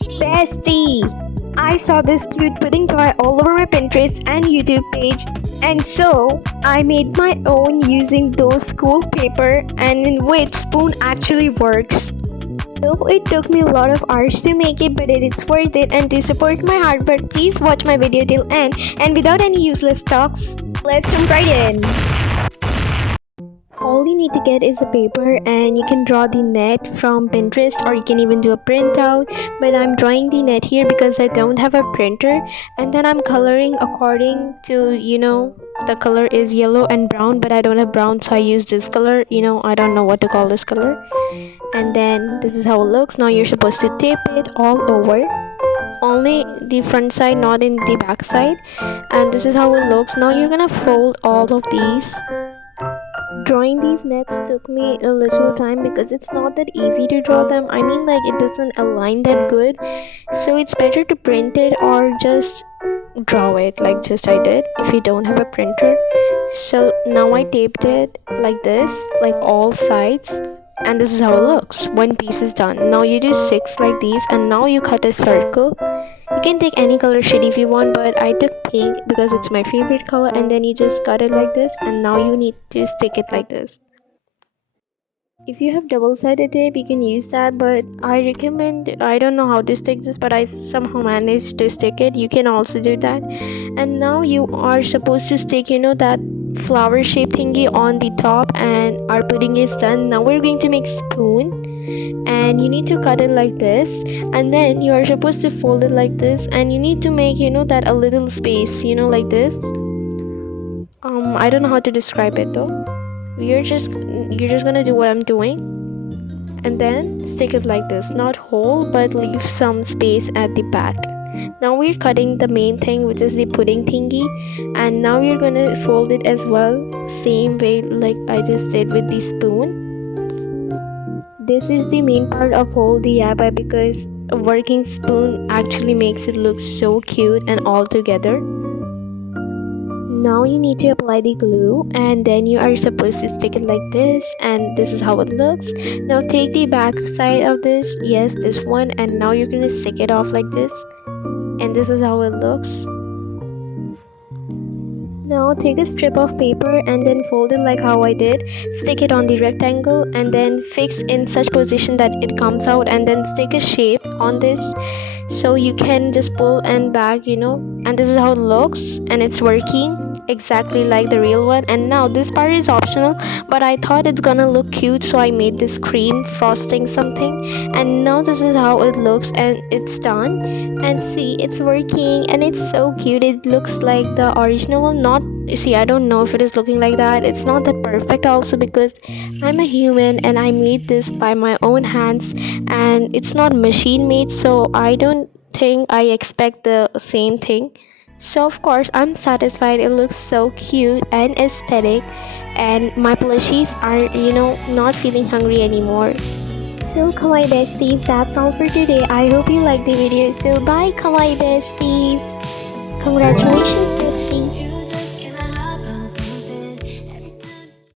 Bestie! I saw this cute pudding toy all over my Pinterest and YouTube page, and so I made my own using those school paper and in which spoon actually works. Though it took me a lot of hours to make it, but it's worth it. And to support my hard work, please watch my video till end. And without any useless talks, let's jump right in. All you need to get is a paper, and you can draw the net from Pinterest, or you can even do a printout, but I'm drawing the net here because I don't have a printer. And then I'm coloring according to, the color is yellow and brown, but I don't have brown, so I use this color. I don't know what to call this color. And then this is how it looks. Now you're supposed to tape it all over, only the front side, not in the back side. And this is how it looks. Now you're gonna fold all of these. Drawing these nets took me a little time because it's not that easy to draw them. I mean, like, it doesn't align that good, so it's better to print it or just draw it like just I did if you don't have a printer. So now I taped it like this, like all sides, and this is how it looks. One piece is done. Now you do 6 like these, and now you cut a circle. You can take any color shade if you want, but I took pink because it's my favorite color. And then you just cut it like this, and now you need to stick it like this. If you have double-sided tape, you can use that, but I don't know how to stick this, but I somehow managed to stick it. You can also do that. And now you are supposed to stick that flower shape thingy on the top, and our pudding is done. Now we're going to make spoon, and you need to cut it like this, and then you are supposed to fold it like this, and you need to make that a little space like this. I don't know how to describe it though. You're just gonna do what I'm doing, and then stick it like this, not whole but leave some space at the back. Now we're cutting the main thing, which is the pudding thingy, and now you're gonna fold it as well, same way like I just did with the spoon. This is the main part of whole DIY because a working spoon actually makes it look so cute and all together. Now you need to apply the glue, and then you are supposed to stick it like this, and this is how it looks. Now take the back side of this, yes, this one, and now you're gonna stick it off like this, and this is how it looks. Now take a strip of paper and then fold it like how I did. Stick it on the rectangle and then fix in such position that it comes out, and then stick a shape on this so you can just pull and back, and this is how it looks, and it's working exactly like the real one. And now this part is optional, but I thought it's gonna look cute, so I made this cream frosting something, and now this is how it looks, and it's done. And see, it's working, and it's so cute. It looks like the original one. Not see, I don't know if it is looking like that. It's not that perfect also because I'm a human and I made this by my own hands, and it's not machine made, so I don't think I expect the same thing. So of course I'm satisfied. It looks so cute and aesthetic, and my plushies are not feeling hungry anymore. So kawaii besties, that's all for today. I hope you liked the video. So bye kawaii besties. Congratulations.